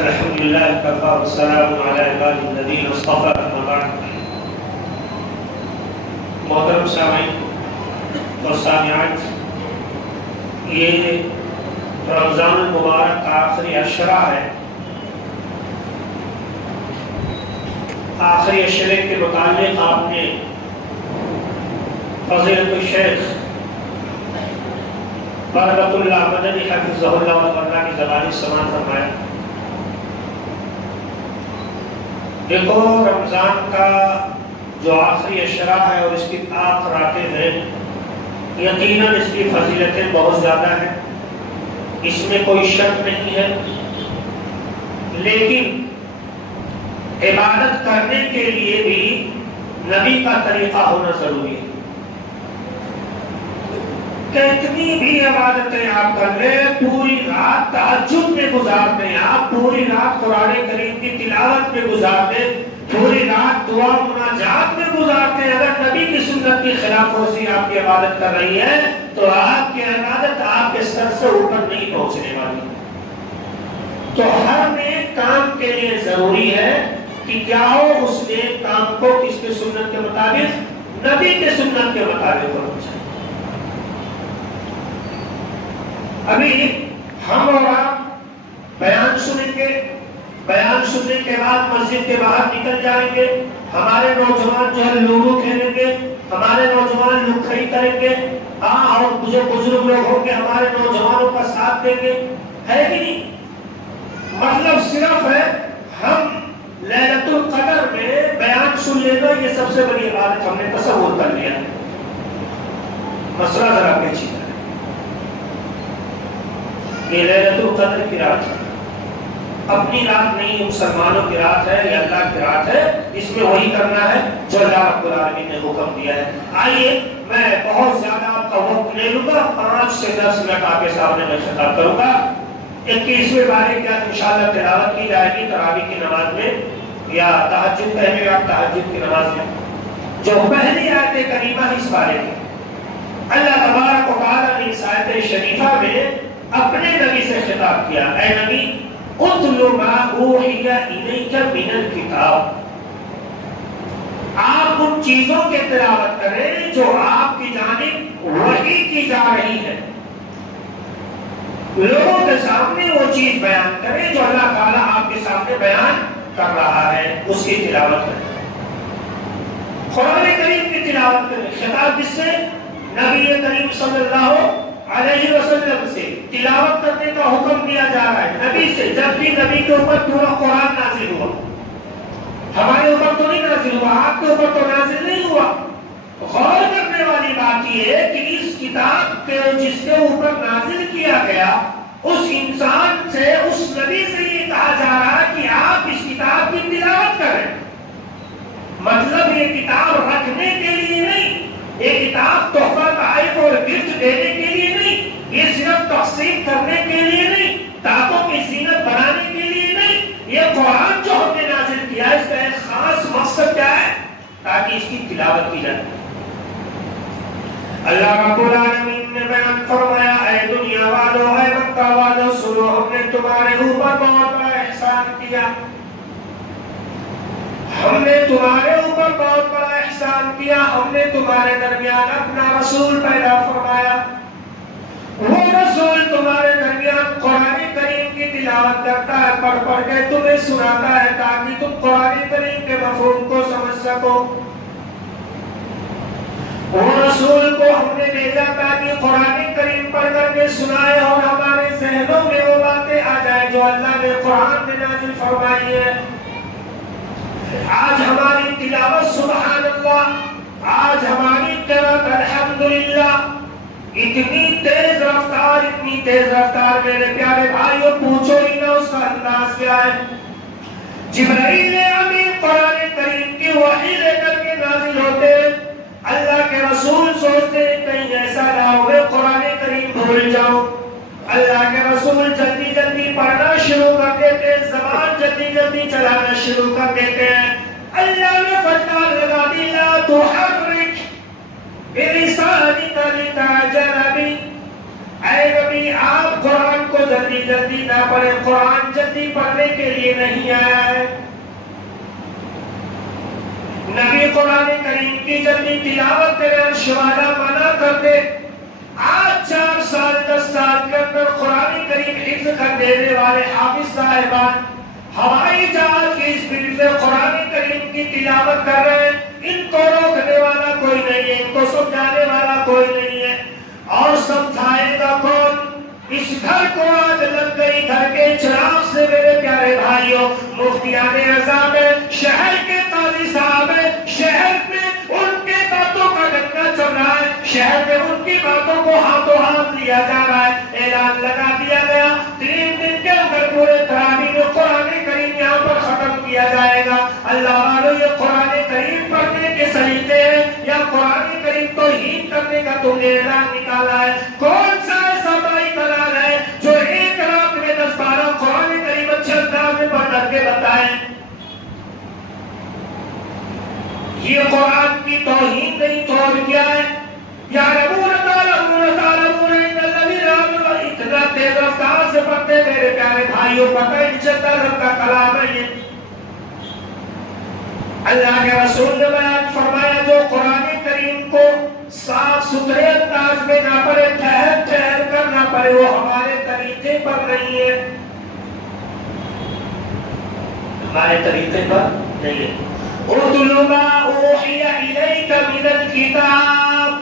الحمد لله وكفى والسلام على عباده الذين اصطفى اما بعد. محترم سامعین اور سامعات، یہ رمضان المبارک کا آخری عشرہ ہے. آخری عشرے کے متعلق آپ نے فضیلت الشیخ برکت اللہ مدنی حفظہ اللہ تعالیٰ کی زبانی سماعت فرمایا. دیکھو، رمضان کا جو آخری عشرہ ہے اور اس کی آخر راتیں ہیں، یقیناً اس کی فضیلتیں بہت زیادہ ہیں، اس میں کوئی شک نہیں ہے. لیکن عبادت کرنے کے لیے بھی نبی کا طریقہ ہونا ضروری ہے. کتنی بھی عبادتیں آپ کر لیں، پوری رات تہجد میں گزار دیں، آپ پوری رات قرآن کریم کی تلاوت میں گزار دیں، پوری رات دعا مناجات میں گزار دیں، اگر نبی کی سنت کی خلاف ورزی آپ کی عبادت کر رہی ہے تو آپ کی عبادت آپ کے سر سے اوپر نہیں پہنچنے والی. تو ہر نیک کام کے لیے ضروری ہے کہ کیا ہو، اس نیک کام کو کس کے سنت کے مطابق، نبی کے سنت کے مطابق ہونا چاہیے. ابھی ہم اور آپ بیان سنیں گے، بیان سننے کے بعد مسجد کے باہر نکل جائیں گے، ہمارے نوجوان جو ہے لوڈو کھیلیں گے، ہمارے نوجوان لکھئی کریں گے، اور جو بزرگ لوگ ہوں گے ہمارے نوجوانوں کا ساتھ دیں گے، ہے کہ نہیں؟ مطلب صرف ہے ہم لیلۃ القدر میں بیان سن لینا، یہ سب سے بڑی عبادت ہم نے تصور کر لیا. مسئلہ ذرا پیچیدہ ہے. یہ لیلۃ القدر کی رات ہے، اپنی رات نہیں، مسلمانوں کی رات ہے، یہ اللہ کی رات ہے. اس میں وہی کرنا ہے جو اللہ رب العالمین نے حکم دیا ہے. آئیے، میں بہت زیادہ آپ کا وقت لے لوں گا، 5 سے 10 منٹ آپ کے سامنے میں خطاب کروں گا. 21ویں بارے کیا انشاءاللہ تلاوت کی جائے گی تراویح کی نماز میں، یا تہجد کہیں گے آپ تہجد کی نماز میں. جو پہلی آیت کریمہ اس بارے کی، اللہ تبارک و تعالی نے اس آیت شریفہ میں اپنے نبی سے خطاب کیا. اے نبی، اتل ما اوحی الیک من الکتاب، آپ ان چیزوں کے تلاوت کریں جو آپ کی جانب وحی کی جا رہی ہے. لوگوں کے سامنے وہ چیز بیان کریں جو اللہ تعالیٰ آپ کے سامنے بیان کر رہا ہے، اس کی تلاوت کریں. قرآن کریم کی تلاوت کریں. خطاب کس سے؟ نبی کریم صلی اللہ علیہ وسلم سے تلاوت کرنے کا حکم دیا جا رہا ہے، نبی سے. جب بھی نبی کے اوپر پورا قرآن نازل ہوا، ہمارے اوپر تو نہیں نازل ہوا، آپ کے اوپر تو نازل نہیں ہوا. غور کرنے والی بات یہ ہے کہ اس کتاب کے جس کے اوپر نازل کیا گیا، اس انسان سے، اس نبی سے یہ کہا جا رہا ہے کہ آپ اس کتاب کی تلاوت کریں. مطلب یہ کتاب رکھنے کے لیے نہیں، یہ کتاب تحفہ تحائف اور گفٹ دینے کے لیے نہیں، یہ صرف تقسیم کرنے کے لیے نہیں، تاکوں کی زینت بنانے کے لیے نہیں. یہ قرآن جو ہم نے نازل کیا ہے، اس کا ایک خاص مقصد کیا ہے؟ تاکہ اس کی تلاوت کی جائے. اللہ رب العالمین نے بیان فرمایا، اے دنیا والو، اے مکہ والو، سنو، ہم نے تمہارے اوپر بہت بڑا احسان کیا. ہم نے تمہارے اوپر بہت بڑا احسان کیا. ہم نے تمہارے درمیان اپنا رسول پیدا فرمایا. وہ رسول تمہارے درمیان قرآن کریم کی تلاوت کرتا ہے، پڑھ پڑھ کے تمہیں سناتا ہے تاکہ تم قرآن کریم کے مفہوم کو سمجھ سکو. وہ رسول کو ہم نے بھیجا تاکہ قرآن کریم پڑھ کر کے سنائے اور ہمارے ذہنوں میں وہ باتیں آ جائیں جو اللہ نے قرآن میں نازل فرمائی ہے. آج ہماری تلاوت سبحان اللہ، آج ہماری قرأت الحمدللہ اتنی تیز رفتار، اتنی تیز رفتار، میرے پیارے بھائیوں، پوچھو ہی نہ اس کا انداز کیا ہے. جبرائیل امین قرآن کریم کی وحی لے کر کے نازل ہوتے، اللہ کے رسول سوچتے کہیں ایسا نہ ہوئے قرآن کریم بھول جاؤ. اللہ کے رسول جلدی جلدی پڑھنا شروع کر دیتے، زبان جلدی جلدی چلانا شروع کر دیتے ہیں. اللہ نے فتح لگا دی، لا تحرک بلسانک لتعجل بہ. اے نبی، آپ قرآن کو جلدی جلدی نہ پڑھیں. قرآن جلدی پڑھنے کے لیے نہیں آیا ہے۔ نبی قرآن کریم کی جلدی تلاوت کرے عرش والا منع کرتے، آج 4 سال 10 سال کے اندر قرآن کریم حفظ کر دینے والے حافظ صاحبان ہوائی جہاز کی اسپیڈ سے قرآن کریم کی تلاوت کر رہے ہیں، ان کو روکنے والا کوئی نہیں ہے، ان کو سمجھانے والا کوئی نہیں ہے۔ اور سمجھائے گا کون؟ اس گھر کو آگ لگ گئی، گھر کے چراغ سے میرے پیارے بھائیوں، مفتیان اعظم ہے، شہر کے قاضی صاحب ہے، شہر میں ان کے باتوں کا ڈنکا چل رہا ہے، شہر میں ان کی باتوں کو ہاتھوں ہاتھ لیا جا رہا ہے۔ اعلان لگا دیا گیا 3 دن کے اندر پورے تراویح میں قرآن کریم یہاں پر ختم کیا جائے گا۔ اللہ والو، یہ قرآن کریم پڑھنے کے سلیقے ہیں یا قرآن کریم توہین کرنے کا تم نے اعلان نکالا ہے؟ کون سا ایسا بھائی کلام ہے جو ایک رات میں 10-12 قرآن کریم اچھے انداز میں پڑھ کر کے بتائیں؟ یہ قرآن کی توہین نہیں تو اور کیا ہے؟ یا ربون تعلمون تعلمون ان الذین آمنوا، اتنا تیز رفتار سے پڑھتے میرے پیارے بھائیوں، پتہ ہی چلتا رب کا کلام ہے یہ۔ اللہ کے رسول نے بیان فرمایا جو قرآن کریم کو صاف ستھرے انداز میں نہ پڑھے، ٹھہر ٹھہر کر نہ پڑھے، وہ ہمارے طریقے پر نہیں ہے، ہمارے طریقے پر نہیں ہے۔ اُتْلُ مَا أُوحِيَ إِلَيْكَ مِنَ الْكِتَابِ،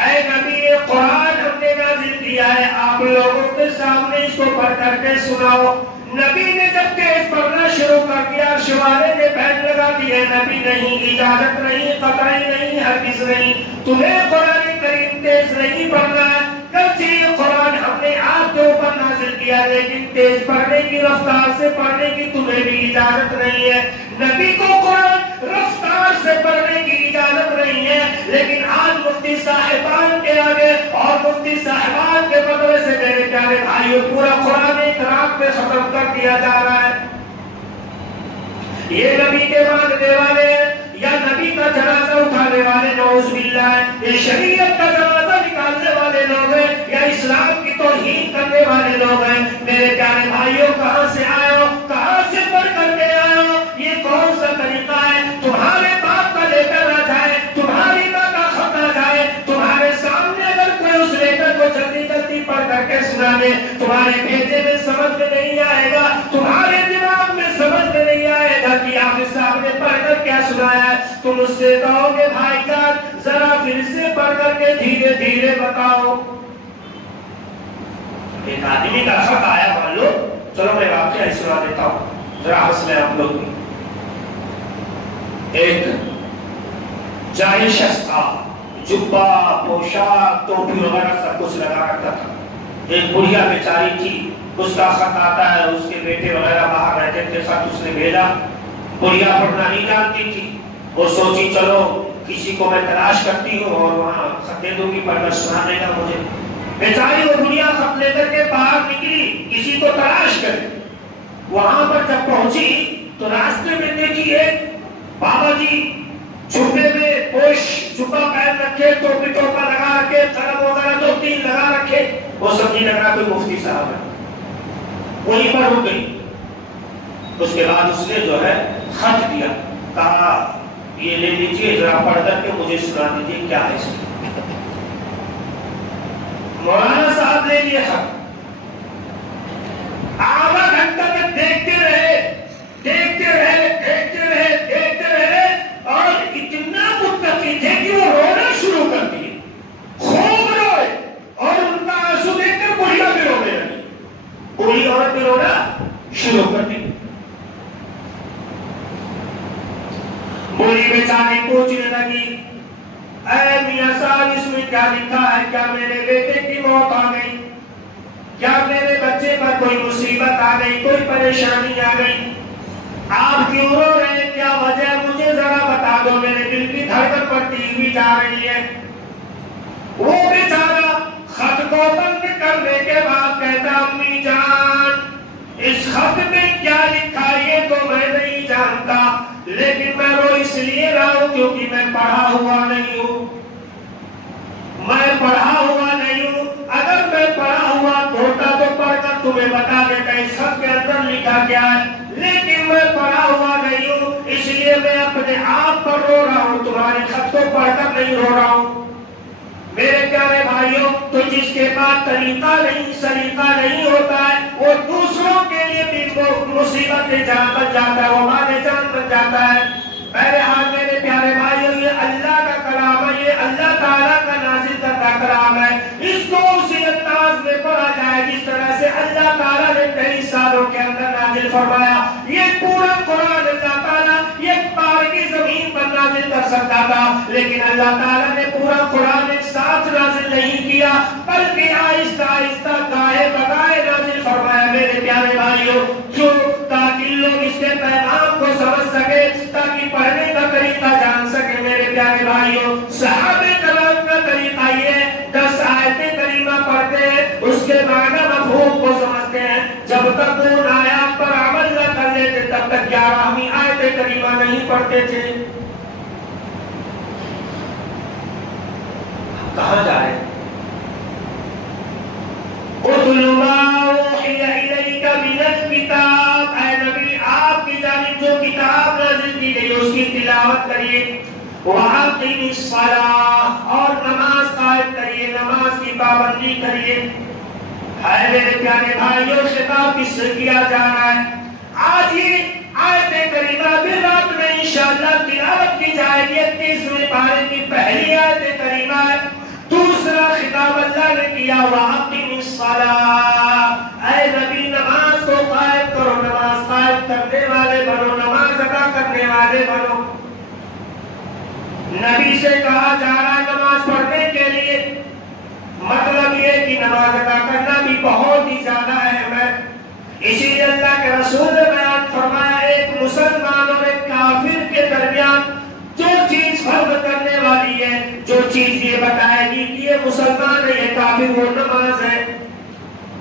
اے نبی قرآن ہم نے نازل کیا ہے، آپ لوگوں کے سامنے اس کو پڑھ کر کے سناؤ۔ نبی نے جب تیز پڑھنا شروع کر دیا، عرش والے نے بیٹھ لگا دیے، نبی نہیں، اجازت نہیں، قطعی نہیں، ہرگز نہیں، تمہیں قرآن کریم تیز نہیں پڑھنا ہے۔ یہ قرآن ہم نے آپ کے اوپر نازل کیا، لیکن تیز پڑھنے کی رفتار سے پڑھنے کی تمہیں بھی اجازت نہیں ہے۔ نبی کو قرآن رفتار سے پڑھنے کی اجازت نہیں ہے، لیکن آج مفتی صاحبان کے آگے اور مفتی صاحبان کے بدلے سے میرے پیارے بھائیوں پورا قرآن ایک رات میں ختم کر دیا جا رہا ہے۔ یہ نبی کے ماننے والے ہیں یا نبی کا جنازہ اٹھانے والے نعوذ باللہ ہے، یہ شریعت کا جنازہ نکالنے والے لوگ ہیں یا اسلام کی توہین کرنے والے لوگ ہیں۔ میرے پیارے بھائیوں کہاں سے آئے ہو، کہاں سے پڑھ کر کے آئے ہو؟ یہ کون سا طریقہ ہے؟ تمہارے باپ کا لیٹر آ جائے، تمہاری ماں کا خط آ جائے، تمہارے سامنے اگر کوئی اس لیٹر کو جلدی جلدی پڑھ کر کے سنا دے، تمہارے بھیجے میں سمجھ میں نہیں آئے گا، تمہارے دماغ میں سمجھ میں نہیں آئے گا کہ آپ صاحب نے پڑھ کر کیا سنایا ہے۔ تم اس سے کہو گے بھائی جان ذرا پھر سے پڑھ کر کے دھیرے دھیرے بتاؤ۔ ایک آدمی کا خط آیا مان لو، چلو میں واقعہ سنا دیتا ہوں ذرا ہنس لیں آپ لوگ بھی۔ ایک جاہل شخص تھا، جبہ پوشاک ٹوپی وغیرہ سب کچھ لگا رکھا تھا۔ ایک بڑھیا بیچاری تھی، اس کا خط آتا ہے، اس کے بیٹے وغیرہ باہر رہتے تھے، خط اس نے بھیجا۔ بڑھیا پڑھنا نہیں جانتی تھی، وہ سوچی چلو کسی کو میں تلاش کرتی ہوں اور وہاں خط دے دوں گی، پڑھ کر سنا دے گا مجھے۔ بیچاری وہ بڑھیا خط لے کر کے باہر نکلی کسی کو تلاش کرے۔ وہاں پر جب پہنچی تو راستے میں دیکھی ایک بابا جی چھپے میں پوش چھپا پہن رکھے، ٹوپی ٹوپا لگا رکھے، قلم وغیرہ 2-3 لگا رکھے، وہ سمجھی لگ رہا کوئی مفتی صاحب ہے، وہیں پر رک گئی۔ اس کے بعد اس نے جو ہے خط دیا، کہا یہ لے لیجیے ذرا پڑھ کر کے مجھے سنا دیجیے کیا ہے اس میں۔ مولانا صاحب لے لیے خط، آدھا گھنٹہ تک دیکھتے رہے اور اتنا متقی تھے کہ وہ رونا شروع کر دیے، خوب روئے اور ان کا آنسو دیکھ کر بڑھیا بھی رونے لگی، بوڑھی عورت بھی رونا شروع کر دی۔ بوڑھی بیچاری پوچھنے لگی، اے میاں صاحب اس میں کیا لکھا ہے؟ کیا میرے بیٹے کی موت آ گئی؟ کیا میرے بچے پر کوئی مصیبت آ گئی، کوئی پریشانی آ گئی؟ آپ کیوں رو رہے ہیں؟ کیا وجہ؟ مجھے ذرا بتا دو، میرے دل کی دھڑکن بڑھتی ہوئی جا رہی ہے۔ وہ بیچارہ خط کو بند کرنے کے بعد کہتا، امی جان اس خط میں کیا لکھا یہ تو میں نہیں جانتا، لیکن میں رو اس لیے رہا ہوں کیونکہ میں پڑھا ہوا نہیں ہوں، میں پڑھا ہوا نہیں ہوں۔ اگر میں پڑھا ہوا ہوتا تو پڑھ کر تمہیں بتا دیتا اس خط کے اندر لکھا کیا ہے، لیکن میں پڑھا ہوا نہیں ہوں، اس لیے میں اپنے آپ پر رو رہا ہوں، تمہارے خط کو پڑھ کر نہیں رو رہا ہوں۔ میرے پیارے بھائیوں، تو جس کے پاس طریقہ نہیں، سلیقہ نہیں ہوتا ہے، وہ دوسروں کے لیے بھی مصیبت جان بن جاتا ہے، وہ مال جان بن جاتا ہے۔ بہرحال میرے پیارے بھائیوں، یہ اللہ کا کلام ہے، یہ اللہ تعالیٰ کا نازل کردہ کلام ہے، اس کو اسی انداز میں پڑھا جائے جس طرح سے اللہ تعالیٰ نے کئی سالوں کے اندر نازل فرمایا۔ یہ پورا قرآن اللہ تعالیٰ یہ پاکی زمین پر نازل کر سکتا تھا، لیکن اللہ تعالیٰ نے پورا قرآن ایک ساتھ نازل نہیں کیا، بلکہ آہستہ آہستہ گاہے بگاہے نازل فرمایا۔ میرے پیارے بھائیوں، جو تاکہ لوگ اس کے پیغام کو سمجھ سکے، تاکہ پڑھنے کا طریقہ جان سکے۔ میرے پیارے بھائیوں، صحابہ کرام کا طریقہ یہ 10 آیتیں کریمہ پڑھتے ہیں، اس کے معنی مفہوم کو سمجھتے ہیں، جب تک ان آیات پر عمل نہ کر لیتے تب تک 11ویں آیت کریمہ نہیں پڑھتے تھے۔ کہاں جائے؟ اُتْلُ مَا أُوحِيَ إِلَيْكَ مِنَ الْكِتَابِ، اے نبی آپ کی جانب جو کتاب نازل کی گئی اس کی تلاوت کریے۔ وَأَقِمِ الصَّلَاةَ، اور نماز قائم کریے، نماز کی پابندی کریے۔ اے میرے پیارے بھائیوں، خطاب کس سے کیا جا رہا ہے؟ آج یہ آیت کریمہ بھی رات میں انشاءاللہ تلاوت کی جائے گی۔ 30ویں پارے کی پہلی آیت کریمہ ہے۔ دوسرا خطاب اللہ نے کیا، وَأَقِمِ الصَّلَاةَ، اے نبی نماز کو قائم کرو، نماز قائم کرنے والے بنو، نماز ادا کرنے والے بنو۔ نبی سے کہا جا رہا ہے نماز پڑھنے کے لیے، مطلب یہ کہ نماز ادا کرنا بھی بہت ہی زیادہ اہم ہے۔ اسی لیے اللہ کے رسول نے بیان فرمایا، ایک مسلمان اور ایک کافر کے درمیان جو چیز فرق کرنے والی ہے، جو چیز یہ بتائے گی کہ یہ مسلمان ہے یہ کافر، وہ نماز ہے۔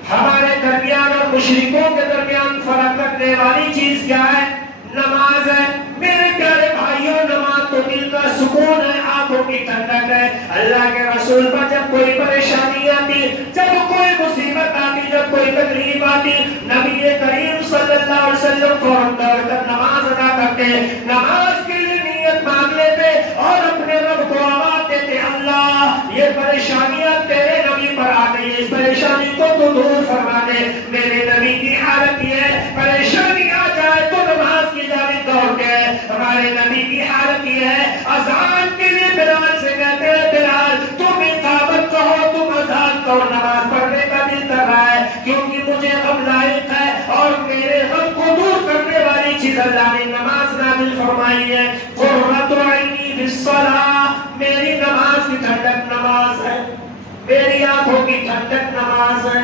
ہمارے درمیان اور مشرکوں کے درمیان فرق کرنے والی چیز کیا ہے؟ نماز ہے۔ میرے پیارے بھائیوں، نماز تو دل کا سکون ہے، آنکھوں کی ٹھنڈک ہے۔ اللہ کے رسول پر جب کوئی پریشانی آتی، جب کوئی مصیبت آتی، جب کوئی تکلیف آتی، نبی کریم صلی اللہ علیہ وسلم فوراً دوڑ کر نماز ادا کرتے، نماز کے لیے نیت مانگ لیتے اور اپنے رب کو آواز دیتے، اللہ یہ پریشانیاں تیرے نبی پر آ گئی ہے، اس پریشانی کو تو دور فرما دے۔ میرے نبی کی حالت یہ ہے، پریشانی آ جائے تو نماز کی جانب دوڑ کے، ہمارے نبی کی حالت یہ ہے، اذان کے لیے بلال سے کہتے ہیں، بلال تم اقامت کہو، تم اذان کہو، نماز پڑھنے کا دل کر رہا ہے، کیونکہ مجھے غم لاحق ہے اور میرے غم کو دور کرنے والی چیز اللہ نے نماز نازل فرمائی ہے۔ قرۃ عینی فی الصلاۃ، میری نماز کی ٹھنڈک نماز ہے، میری آنکھوں کی ٹھنڈک نماز ہے۔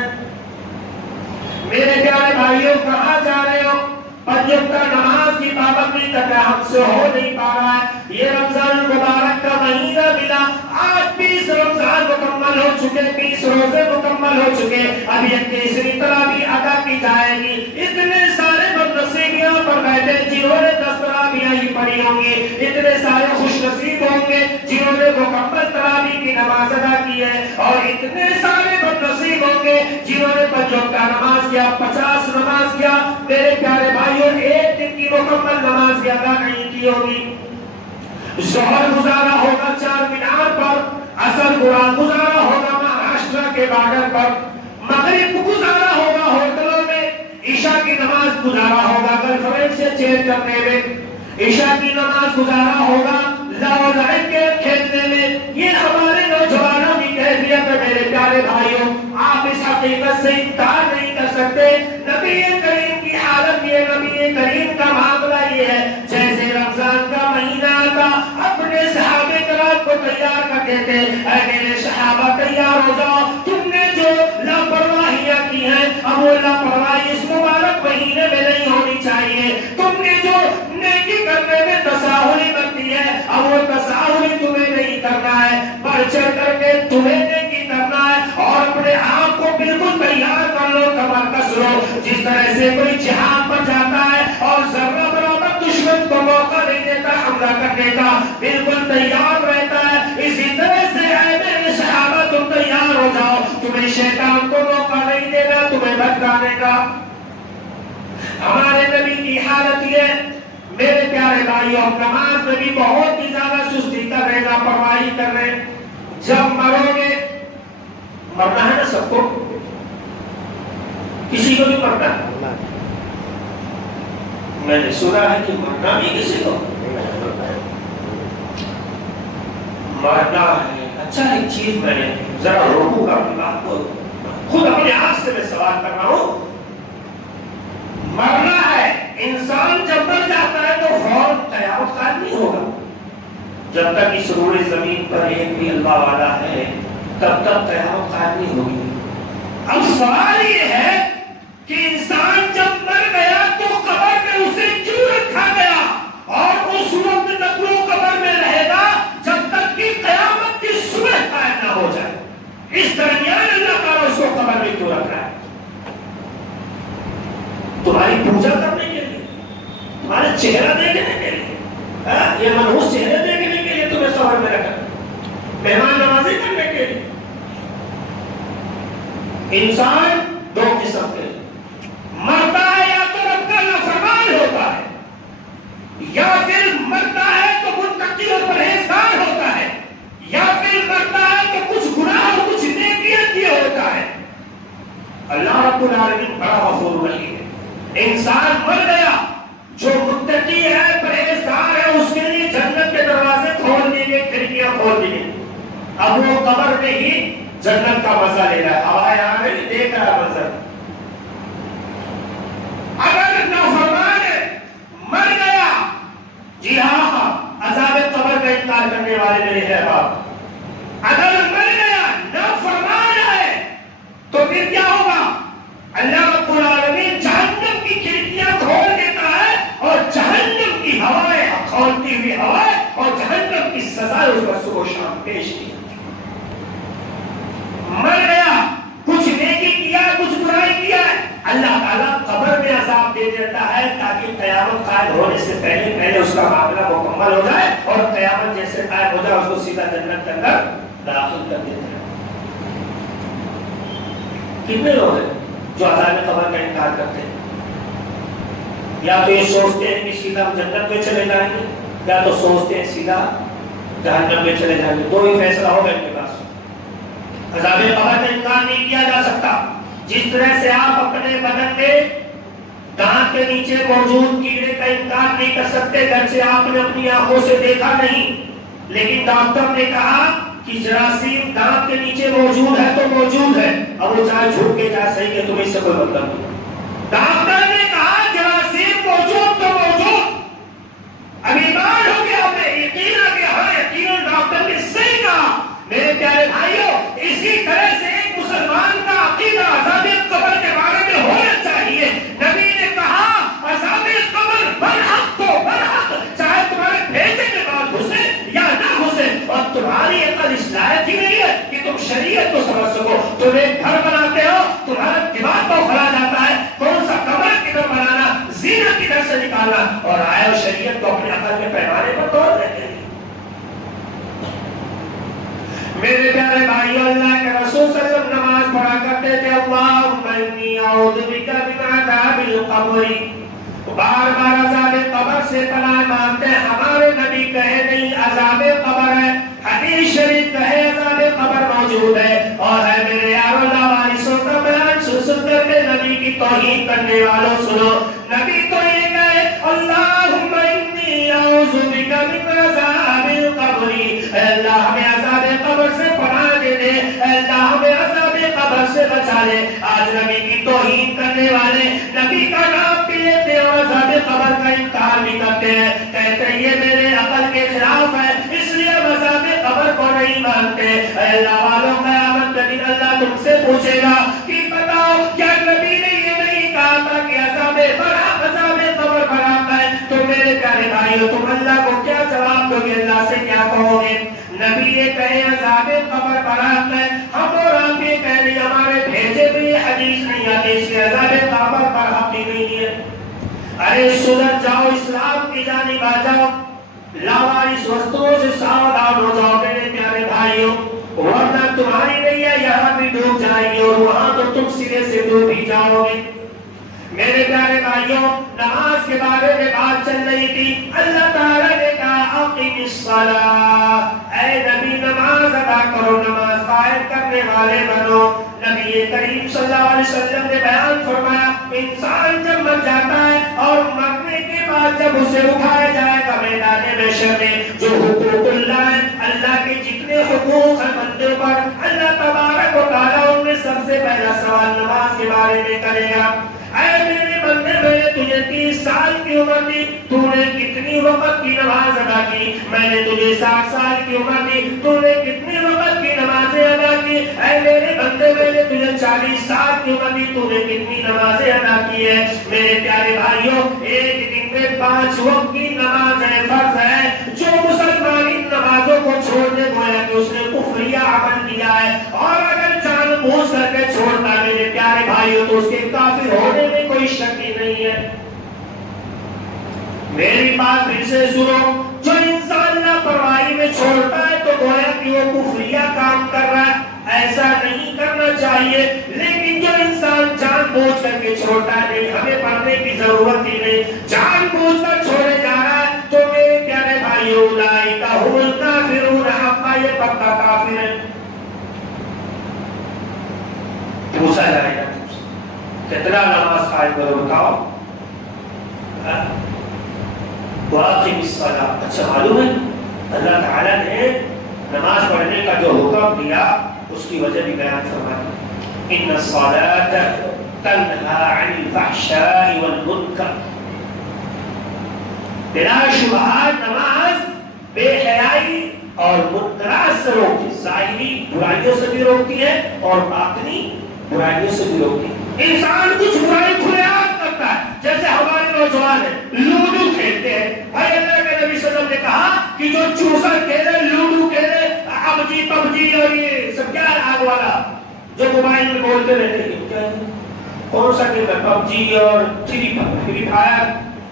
میرے پیارے بھائیوں، کہاں جا رہے ہو؟ پنجب کا نماز کی پابندی کرنا ہم سے ہو نہیں پا رہا ہے۔ یہ رمضان مبارک کا مہینہ ملا، آج 20 رمضان مکمل ہو چکے، 20 روزے مکمل ہو چکے، اب یہ تیسری تراویح ادا کی جائے گی۔ اتنے سارے بدنصیب یہاں پر بیٹھے جنہوں نے 10 تراویح ہی پڑھی ہوں گی، اتنے سارے خوش نصیب ہوں گے جنہوں نے مکمل تراویح کی نماز ادا کی ہے، اور اتنے سارے بدنصیب ہوں گے جنہوں نے پنجب کا نماز کیا، 50 نماز کیا۔ میرے پیارے بھائیوں، ایک دن کی مکمل نماز بھی ادا نہیں کی ہوگی۔ ظہر گزارا ہوگا چار مینار پر، عصر گزارا ہوگا مہاراشٹر کے بارڈر پر، مغرب گزارا ہوگا ہوٹلوں میں، عشاء کی نماز گزارا ہوگا گرل فرینڈ سے چیٹ کرنے میں، عشاء کی نماز گزارا ہوگا لاؤ لائن کے کھیلنے میں۔ یہ ہمارے نوجوانوں کی کیفیت ہے۔ میرے پیارے بھائیوں، آپ اس حقیقت سے انکار نہیں کر سکتے، نبی کریم کی حالت یہ، نبی کریم کا معاملہ یہ ہے، جیسے رمضان کا مہینہ آتا اپنے صحابہ کرام کو تیار کر دیتے، اے میرے صحابہ تیار ہو جاؤ، تم نے جو لاپرواہیاں کی ہیں اب وہ لاپرواہی اس مبارک مہینے میں نہیں ہونی چاہیے، تم نے جو نیکی کرنے میں تساہلی کرتی ہے اب وہ تساہلی تمہیں نہیں کرنا ہے، بڑھ چڑھ کر کے تمہیں نیکی کرنا ہے، اور اپنے آپ کو بالکل تیار کر لو، کمر کس لو۔ جس طرح سے کوئی جہاد پر جاتا ہے اور ذرہ برابر دشمن کو موقع نہیں دیتا حملہ کرنے کا، بالکل تیار رہتا ہے، اسی طرح سے اے میرے صحابہ تم تیار ہو جاؤ، تمہیں شیطان کو موقع نہیں دینا تمہیں بھٹکانے کا۔ ہمارے نبی کی بھائیوں نماز میں بھی بہت ہی زیادہ سستی کر رہے لاپرواہی کر رہے. جب مرو گے مرنا ہے نا سب کو, کسی کو بھی مرنا ہے. میں نے سنا ہے کہ مرنا بھی کسی کو مرنا ہے. اچھا ایک چیز میں نے ذرا روکوں گا اپنی بات کو, خود اپنے آپ سے میں سوال کر رہا ہوں. مرنا ہے, انسان جب مر جاتا ہے تو فوراً قیامت قائم نہیں ہوگا. جب تک اس روئے زمین پر ایک بھی اللہ والا ہے تب تک قیامت قائم نہیں ہوگی. اب سوال یہ ہے کہ انسان جب مر گیا تو قبر میں اسے کیوں رکھا گیا, اور اس وقت تک وہ قبر میں رہے گا جب تک کہ قیامت کی صبح قائم نہ ہو جائے. اس درمیان اللہ تعالیٰ اس کو قبر میں کیوں رکھ رہا ہے؟ تمہاری پوجا کرنے کے لیے, تمہارے چہرہ دیکھنے کے لیے, یہ منحوس چہرے دیکھنے کے لیے تمہیں قبر میں رکھا, مہمان نوازی کرنے کے لیے. انسان دو قسم کے, مرتا ہے یا تو رب کا نافرمان ہوتا ہے, یا پھر مرتا ہے تو متقی اور پرہیزگار ہوتا ہے, یا پھر مرتا ہے تو کچھ گناہ اور کچھ نیکیاں کیے ہوتا ہے. اللہ رب العالمین بڑا غفور رحیم ہے. انسان مر گیا, جو متقی ہے پرہیزگار ہے اس کے لیے جنت کے دروازے کھول دیے گئے, کھڑکیاں کھول دی گئی. اب وہ قبر میں ہی جنت کا مزہ لے رہا ہے, ہوائیں آ رہی, دیکھ رہا منظر. اگر نافرمان مر گیا, جی ہاں عذاب قبر کا انکار کرنے والے میرے احباب, اگر مر گیا نافرمان ہے تو پھر کیا ہوگا؟ اللہ رب العالمین جہنم کی کھڑکیاں کھول دیتا ہے اور جہنم کی ہوائیں, کھولتی ہوئی ہوائیں اور جہنم کی سزا اس پر صبح و شام پیش کی. مر گیا, کچھ نیکی کیا کچھ برائی کیا ہے, اللہ تعالیٰ قبر میں عذاب دے دیتا ہے تاکہ قیامت قائم ہونے سے پہلے اس کا معاملہ مکمل ہو جائے, اور قیامت جیسے قائم ہو جائے اس کو سیدھا جنت کے اندر داخل کر دیتے ہیں. کتنے لوگ ہیں جو عذاب قبر کا انکار کرتے ہیں؟ یا تو یہ سوچتے ہیں کہ سیدھا ہم جنت میں چلے جائیں گے, یا تو سوچتے ہیں سیدھا جہنم میں چلے جائیں گے. دو ہی فیصلہ ہوگا ان کے پاس. عذاب قبر کا انکار نہیں کیا جا سکتا. جس طرح سے آپ اپنے بدن میں دانت کے نیچے موجود کیڑے کا انکار نہیں کر سکتے, گرچہ آپ نے اپنی آنکھوں سے دیکھا نہیں, لیکن ڈاکٹر نے کہا کہ جراثیم دانت کے نیچے موجود ہے تو موجود ہے, اب وہ چاہے جھوٹ کے چاہے صحیح کہ تمہیں سے کوئی مطلب نہیں. ڈاکٹر نے کہا جراثیم موجود تو موجود. اب ایمان ہو گیا, ہمیں یقین آ گیا, ہاں یقیناً ڈاکٹر نے صحیح کہا. میرے پیارے بھائیوں, اسی طرح سے ایک مسلمان کا عقیدہ عذاب قبر کے بارے میں ہونا چاہیے. نبی نے کہا عذاب قبر برحق تو برحق, چاہے تمہارے بھیجے کے بعد گھسے یا نہ گھسے, اور تمہاری عقل اس لائق ہی نہیں ہے کہ تم شریعت کو سمجھ سکو. تم ایک گھر بناتے ہو, تمہارا دماغ کو کھلا جاتا ہے کون سا کمرہ کدھر بنانا, زینت کدھر سے نکالنا, اور آئے ہو شریعت کو اپنے عقل کے پیمانے پر توڑنے کے لیے. میرے پیارے بھائیو, اللہ کے رسول صلی اللہ علیہ وسلم نماز پڑھا کرتے تھے اللہم انی اعوذ بک من عذاب القبر, بار بار عذاب قبر سے پناہ مانگتے ہیں. ہمارے نبی کہے نہیں عذاب قبر ہے, حدیث شریف کہے عذاب قبر موجود ہے, اور ہے میرے یار اللہ وارثوں کا بیان سن کر کے نبی کی توہین کرنے والوں سنو. نبی تو یہ کہے اللہم انی اعوذ بک من عذاب القبر, اے اللہ ہمیں عذاب قبر سے پناہ دے دے, اے اللہ ہمیں عذاب قبر سے بچا لے. آج نبی کی توہین کرنے والے نبی کا نام بھی لیتے اور عذاب قبر کا انکار بھی کرتے ہیں, کہتے ہیں یہ میرے عقل کے خلاف ہے اس لیے ہم عذاب قبر کو نہیں مانتے. اے اللہ والوں, قیامت کے دن اللہ تم سے پوچھے گا کہ بتاؤ کیا نبی نے یہ نہیں کہا تھا کہ عذاب قبر برحق ہے؟ تو میرے پیارے بھائیو, تم اللہ کو کیا جواب دو گے, اللہ سے کیا کہو گے؟ نبی یہ کہے عذاب قبر برحق ہے, ہم اور آپ یہ کہہ رہے ہمارے بھیجے بھی یہ حدیث نہیں آتی اس لیے عذاب قبر برحق ہی نہیں ہے. ارے سدھر جاؤ, اسلام کی جانب آ جاؤ, لاوارث وسطوں سے ساودھان ہو جاؤ میرے پیارے بھائیوں, ورنہ تمہاری نیا یہاں بھی ڈوب جائے گی اور وہاں تو تم سرے سے ڈوب ہی جاؤ گے. میرے پیارے بھائیوں, نماز کے بارے میں بات چل رہی تھی. اللہ تعالیٰ الصلاۃ، اے نبی نماز ادا کرو، نماز قائم کرنے والے بنو۔ نبی کریم صلی اللہ علیہ وسلم نے بیان فرمایا انسان جب مر جاتا ہے اور مرنے کے بعد جب اسے اٹھایا جائے گا میدان محشر میں، جو حقوق اللہ ہے، اللہ کے جتنے حقوق ہیں بندوں پر، اللہ تبارک و تعالیٰ ان میں سب سے پہلا سوال نماز کے بارے میں کرے گا۔ اے میرے بندے، میں نے تجھے 30 سال کی عمر دی، تو نے کتنی وقت کی نماز ادا کی؟ میں نے تجھے 60 سال کی عمر دی، تو نے کتنی وقت کی نمازیں ادا کی؟ اے میرے بندے، میں نے تجھے 40 سال کی عمر دی، تو نے کتنی نمازیں ادا کی ہے؟ میرے پیارے بھائیوں، ایک دن میں 5 وقت کی نمازیں فرض ہے۔ جو مسلمان ان نمازوں کو چھوڑ دے گویا کہ اس نے کفریہ عمل کیا ہے، اور اگر جان بوجھ کر کے چھوڑتا میرے پیارے بھائیوں تو اس کے کافر ہونے میں کوئی شک ہی نہیں ہے۔ میری بات پھر سے سنو، جو انسان لاپرواہی میں چھوڑتا ہے تو گویا کہ وہ کفریہ کام کر رہا ہے، ایسا نہیں کرنا چاہیے۔ لیکن جو انسان جان بوجھ کر کے چھوڑتا ہے، نہیں ہمیں پڑھنے کی ضرورت ہی نہیں، جان بوجھ کر چھوڑے جا رہا ہے، تو میرے پیارے بھائیوں اولئک هم الکافرون حقا، یہ پکا کافر ہے۔ پوچھا جائے گا کتنا نماز قائم کرو بتاؤ؟ واقعی الصلاۃ، اچھا معلوم ہے اللہ تعالیٰ نے نماز پڑھنے کا جو حکم دیا اس کی وجہ بھی بیان فرما دی، ان الصلاۃ تنہی عن الفحشاء والمنکر۔ بلا شبہات نماز بے حیائی اور منکرات سے روکتی، ظاہری برائیوں سے بھی روکتی ہے اور باطنی برائیوں سے بھی روکتی ہے۔ انسان کچھ برائی کھلے عام کرتا ہے، جیسے ہمارے نوجوان ہیں لوڈو کھیلتے ہیں۔ بھائی اللہ کے نبی صلی اللہ علیہ وسلم نے کہا کہ جو چوسر کھیلے، لوڈو کھیلے، پب جی اور یہ سب کیا ہے آگ والا جو موبائل میں بولتے رہتے ہیں، کون سا گیم ہے؟ پب جی اور فری فائر،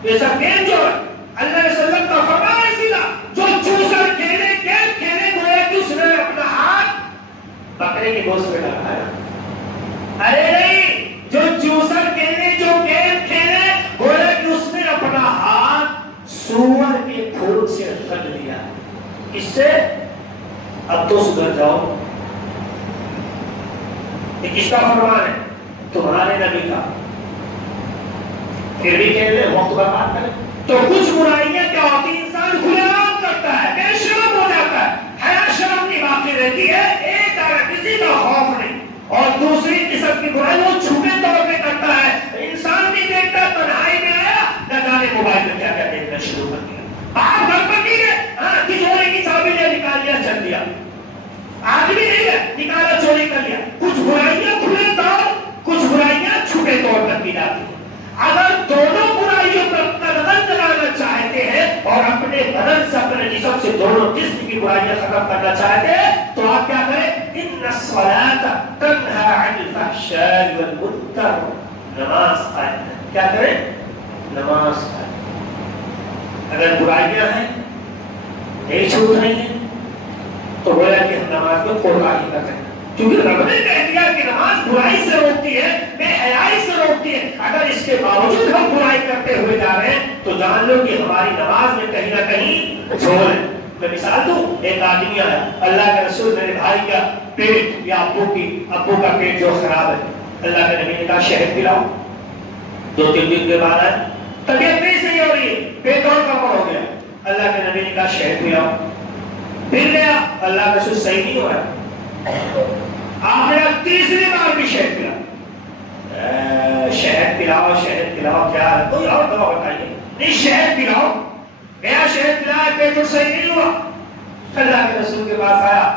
یہ سب گیم جو ہے اللہ علیہ وسلم کا فرمان ہے سیدھا، جو چوسر کھیلے، گیم کھیلے، گویا کہ اس نے اپنا ہاتھ بکرے کے گوشت میں ڈالا ہے۔ ارے نہیں، جو چوسر کھیلے، جو گیم کھیلے، گویا کہ اس نے اپنا ہاتھ سور کے خون سے رگڑ لیا۔ اس سے اب تو سدھر جاؤ۔ یہ کس کا فرمان ہے؟ تمہارے نبی کا۔ پھر بھی کہہ لیں وقت برباد کریں تو کچھ برائیاں کیا ہوتی انسان کھلے عام کرتا ہے، بے شرم ہو جاتا ہے، حیا شرم کی باقی رہتی ہے، ایک کسی کا خوف نہیں۔ اور دوسری قسم کی برائی وہ چھپے طور پہ کرتا ہے، انسان نہیں دیکھتا، تنہائی میں آیا نہ جانے موبائل میں کیا کیا دیکھنا شروع کر دیا، آپ گھر پر نہیں ہے، تجوری کی چابی لے نکال لیا، چل دیا، آدمی نہیں ہے، نکالا چوری کر لیا۔ کچھ برائیاں کھلے طور، کچھ برائیاں چھپے طور پر کی جاتی ہیں۔ اگر دونوں برائیوں پر قدم چلانا چاہتے ہیں اور اپنے بدن سے، اپنے جسم سے دونوں قسم کی برائیاں ختم کرنا چاہتے ہیں تو آپ کیا کریں؟ ان الصلاۃ تنہی عن الفحشاء والمنکر، نماز قائم کریں۔ کیا کریں؟ نماز قائم۔ اگر برائیاں ہیں نہیں چھوٹ رہی ہیں تو گویا کہ ہم نماز میں کوتاہی کر رہے ہیں، کیونکہ رب نے کہہ دیا کہ نماز برائی سے روکتی ہے، بے حیائی سے روکتی ہے۔ اگر اس کے باوجود ہم برائی کرتے ہوئے جا رہے ہیں تو جان لو کہ ہماری نماز میں کہیں نہ کہیں جھول ہے۔ میں مثال دوں، ایک آدمی آیا، اللہ کے رسول میرے بھائی کا پیٹ یا ابو کا پیٹ جو خراب ہے، اللہ کے نبی نے کہا شہد پلاؤ۔ 2-3 دن کے بعد آئے، طبیعت نہیں صحیح ہو رہی ہے، پیٹ اور کمر ہو گیا، اللہ کے نبی نے کہا شہد پلاؤ۔ پھر گیا، اللہ کا رسول صحیح نہیں ہو رہا، آپ نے تیسری بار بھی شہد پلاؤ، شہد پلاؤ، شہد پلاؤ، کیا ہے کوئی اور دوا بتائیے؟ نہیں شہد پلاؤ، گیا شہد پلایا، پیٹ صحیح نہیں ہوا، اللہ کے رسول کے پاس آیا،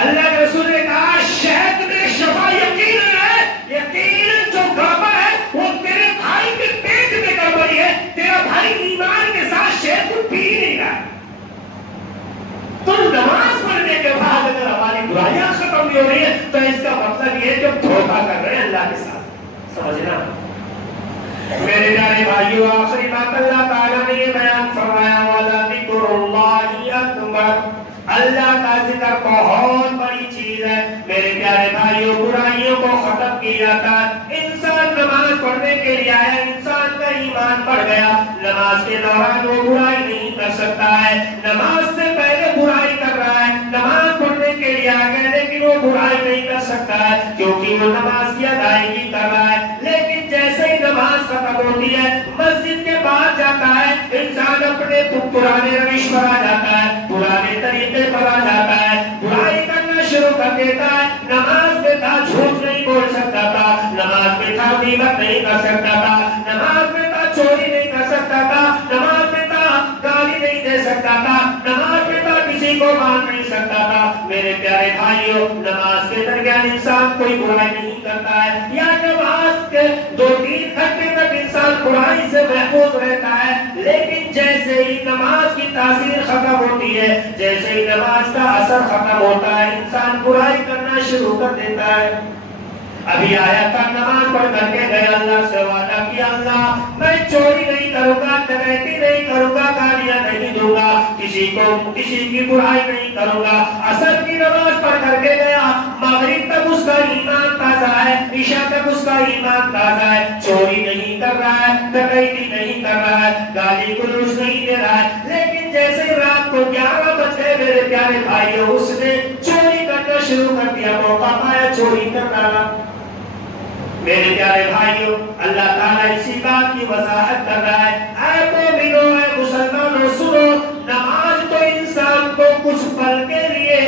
اللہ کے رسول نے کہا شہد میں شفا یقیناً ہے، یقیناً جو گڑبڑ ہے وہ تیرے بھائی کے پیٹ میں گڑبڑی ہے، تیرا بھائی ایمان کے ساتھ شہد کو پی نہیں رہا ہے۔ تو نماز پڑھنے کے بعد اگر ہماری برائیاں ختم نہیں ہو رہی ہے تو اس کا مطلب یہ کہ دھوکہ کر رہے ہیں اللہ کے ساتھ، سمجھنا۔ میرے پیارے بھائیوں، آخری بات اللہ تعالیٰ نے یہ بیان فرمایا وَلَذِكْرُ اللَّهِ أَكْبَرُ، اللہ کا ذکر بہت بڑی چیز ہے۔ میرے پیارے بھائیوں، برائیوں کو ختم کیا جاتا ہے۔ انسان نماز پڑھنے کے لیے آیا، انسان کا ایمان بڑھ گیا، نماز کے دوران وہ برائی نہیں کر سکتا ہے، نماز برائی نہیں کر سکتا ہے کیونکہ وہ نماز کی ادائیگی کر رہا ہے. لیکن جیسے ہی نماز ختم ہوتی ہے مسجد کے باہر جاتا ہے انسان اپنے پرانے روش پر آ جاتا ہے, پرانے طریقے پر آ جاتا ہے, برائی کرنا شروع کر دیتا ہے. نماز میں تھا جھوٹ نہیں بول سکتا تھا, نماز میں تھا غیبت نہیں کر سکتا تھا, نماز میں تھا چوری نہیں کر سکتا تھا, نماز میں تھا گالی نہیں دے سکتا تھا, نماز میں تھا کسی کو مان نہیں سکتا تھا. میرے پیارے بھائیوں, نماز کے درمیان انسان کوئی برائی نہیں کرتا ہے, یا نماز کے 2-3 گھنٹے تک انسان برائی سے محفوظ رہتا ہے. لیکن جیسے ہی نماز کی تاثیر ختم ہوتی ہے, جیسے ہی نماز کا اثر ختم ہوتا ہے, انسان برائی کرنا شروع کر دیتا ہے. ابھی آیا تھا, نماز پڑھ کر کے گئے, اللہ سے وعدہ کیا, اللہ میں چوری نہیں کروں گا, ڈکیتی نہیں کروں گا, گالیاں نہیں دوں گا, کسی کی برائی نہیں کروں گا. عصر کی نماز پڑھ کر کے گیا, مغرب تک اس کا ایمان تازہ ہے, عشاء تک اس کا ایمان تازہ ہے, چوری نہیں کر رہا ہے, ڈکیتی نہیں کر رہا ہے, گالی گلوچ نہیں دے رہا ہے. لیکن جیسے رات کو 11 بج گئے میرے پیارے بھائیوں, اس نے چوری کرنا شروع کر دیا, موقع پایا چوری کر رہا. میرے پیارے بھائیوں, اللہ تعالیٰ اسی بات کی وضاحت کر رہا ہے, اے مومنو, اے مسلمانوں سنو, نماز تو انسان کو کچھ پل کے لیے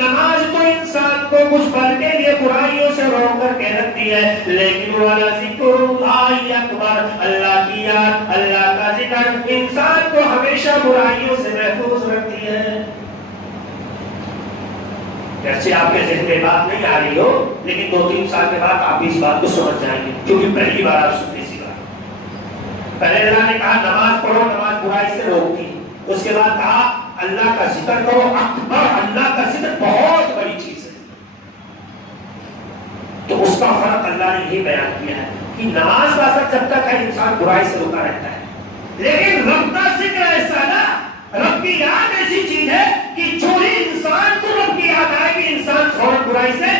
نماز تو انسان کو کچھ پل کے لیے برائیوں سے روک کر کے رکھتی ہے, لیکن وَلَذِكْرُ اللَّهِ أَكْبَرُ, اللہ کی یاد, اللہ کا ذکر انسان کو ہمیشہ برائیوں سے محفوظ رکھتی ہے. جیسے آپ کے ذہن میں بات نہیں آ رہی ہو, لیکن 2-3 سال کے بعد آپ اس بات کو سمجھ جائیں گے, کیونکہ پہلی بار آپ سنتے سی بات. پہلے اللہ نے کہا نماز پڑھو, نماز برائی سے روکتی. اس کے بعد کہا اللہ کا ذکر کرو, اکبر, اللہ کا ذکر بہت بڑی چیز ہے. تو اس کا فرق اللہ نے یہ بیان کیا ہے کہ نماز کا اثر جب تک ہے انسان برائی سے روکا رہتا ہے, لیکن رب کا ذکر ایسا نا, رب کی یاد ایسی چیز ہے کہ جو ہی انسان کو رب کی یاد آئے گی انسان فوراً برائی سے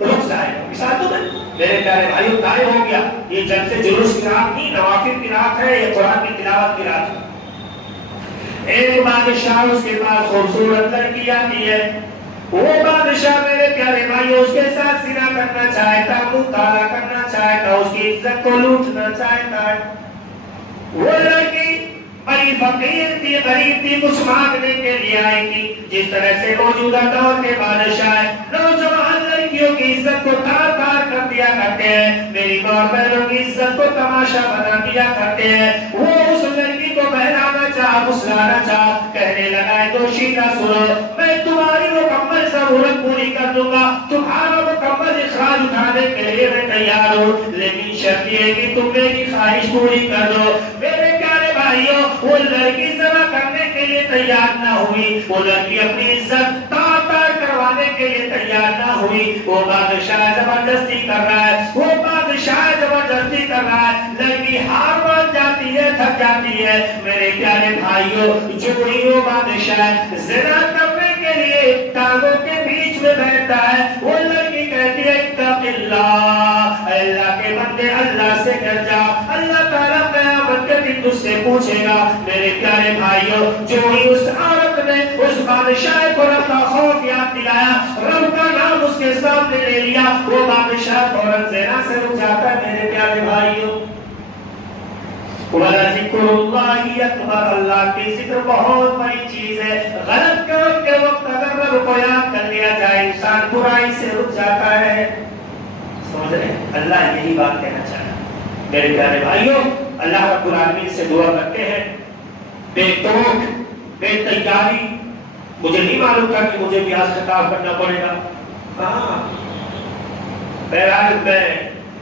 رک جائے گا. مثال تو میرے پیارے بھائیوں, طے ہو گیا یہ جلسے جلوس کی رات نہیں, نوافل کی رات ہے, یہ قرآن کی تلاوت کی رات ہے. ایک بادشاہ, اس کے پاس خوبصورت لڑکی آتی ہے. وہ بادشاہ میرے پیارے بھائیوں اس کے ساتھ زنا کرنا چاہتا, منہ کالا کرنا چاہتا, اس کی عزت کو لوٹنا چاہتا ہے. وہ لڑکی بڑی فقیر تھی, غریب تھی, کچھ مانگنے کے لیے آئی تھی. جس طرح سے موجودہ دور کے بادشاہ نوجوان لڑکیوں کی عزت کو تار تار کر دیا کرتے ہیں, میری ماں بہنوں کی عزت کو تماشا بنا دیا کرتے ہیں. وہ اس لڑکی کو بہلانا چاہ, پھسلانا چاہ, کہنے لگا دوشی کا سنو, میں تمہاری مکمل ضرورت پوری کر دوں گا, تمہارا مکمل اخراج اٹھانے کے لیے میں تیار ہوں, لیکن شرط یہ کہ تم میری خواہش پوری کر دو. میرے پیارے بھائیوں, وہ لڑکی زنا کرنے کے لیے تیار نہ ہوئی, وہ لڑکی اپنی عزت تار تار کروانے کے لیے تیار نہ ہوئی. وہ بادشاہ زبردستی کر رہا ہے, وہ بادشاہ زبردستی کر رہا ہے. لڑکی ہار مان جاتی ہے, تھک جاتی ہے. میرے پیارے بھائیوں, جو ہی وہ بادشاہ زنا کرنے کے لیے ٹانگوں کے بیچ میں بیٹھتا ہے, وہ لڑکی کہتی ہے اتق اللہ, اللہ کے بندے اللہ سے ڈر جا, اللہ تعالیٰ قیامت کے دن تجھ سے پوچھے گا. میرے پیارے بھائیوں, جو ہی اس عورت نے اس بادشاہ کو رب کا خوف یاد دلایا, رب کا نام اس کے سامنے لے لیا, وہ بادشاہ فوراً زنا سے رک جاتا ہے. میرے پیارے بھائیوں, وَلَذِكْرُ اللَّهِ أَكْبَرُ, اللہ کی ذکر بہت بڑی چیز ہے. غلط کام کے وقت اگر رب کو یاد کر لیا جائے انسان برائی سے رک جاتا ہے. سمجھ رہے ہیں, اللہ یہی بات کہنا چاہتا ہے. میرے پیارے بھائیوں, اللہ رب العالمین سے دعا کرتے ہیں بے توک, بے تیاری. مجھے نہیں معلوم تھا کہ مجھے بھی آج خطاب کرنا پڑے گا. بہرحال میں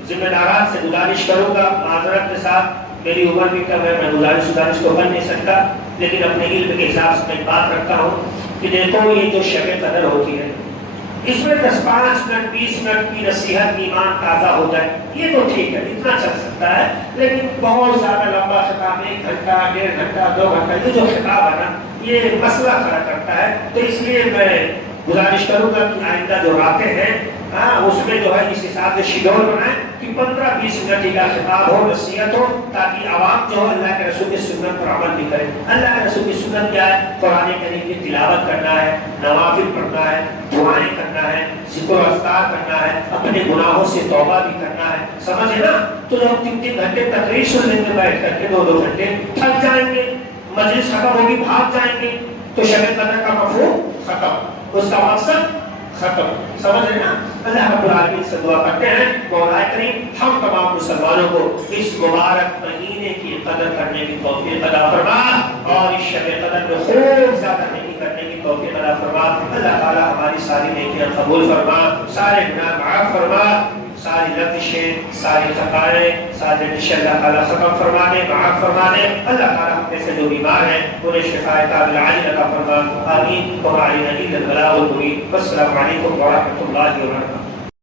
ذمہ داران سے گزارش کروں گا, معذرت کے ساتھ, میری عمر بھی کم ہے, میں گزارش کو کر نہیں سکتا, لیکن اپنے علم کے حساب سے میں بات رکھتا ہوں کہ دیکھو یہ جو شب قدر ہوتی ہے اس میں 10-5 منٹ 20 منٹ کی نصیحت ایمان تازہ ہو جائے, یہ تو ٹھیک ہے, اتنا چل سکتا ہے. لیکن بہت زیادہ لمبا خطاب, 1 گھنٹہ 1.5 گھنٹہ 2 گھنٹہ, یہ جو خطاب ہے نا یہ مسئلہ کھڑا کرتا ہے. تو اس لیے میں گزارش کروں گا کہ آئندہ جو راتیں ہیں اس میں جو ہے اس حساب سے شیڈول بنائیں کہ 15-20 منٹ کا خطاب ہو، نصیحت ہو، تاکہ عوام جو اللہ کے رسول کی سنت پر عمل بھی کرے۔ اللہ کے رسول کی سنت کیا ہے؟ قرآن کریم کی تلاوت کرنا ہے، نوافل پڑھنا ہے، دعائیں کرنا ہے، ذکر و اذکار کرنا ہے، اپنے گناہوں سے توبہ بھی کرنا ہے، سمجھے نا؟ تو لوگ 3 گھنٹے تقریر سن لیں گے بیٹھ کر کے، 2 گھنٹے تھک جائیں گے، مجلس ختم ہوگی بھاگ جائیں گے، تو شب قدر کا مفہوم ختم، اس کا مقصد ختم، سمجھ رہے نا؟ اللہ رب العالمین سے دعا کرتے ہیں مولا کریم ہم تمام مسلمانوں کو اس مبارک مہینے کی قدر کرنے کی توفیق عطا فرما، اور اس شب قدر میں خوب زیادہ نہیں کرنے کی توفیق عطا فرما۔ اللہ تعالی ہماری ساری نیکیاں قبول فرما، سارے گناہ معاف فرما، ساری لغزشیں، ساری خطائیں، سارے نشے اللہ تعالیٰ ختم فرما دے، معاف فرما دے۔ اللہ تعالیٰ ہم میں سے جو بیمار ہیں انہیں شفاء کامل عاجل عطا فرما، آمین۔ وما علینا الا البلاغ المبین۔ والسلام علیکم ورحمۃ اللہ وبرکاتہ۔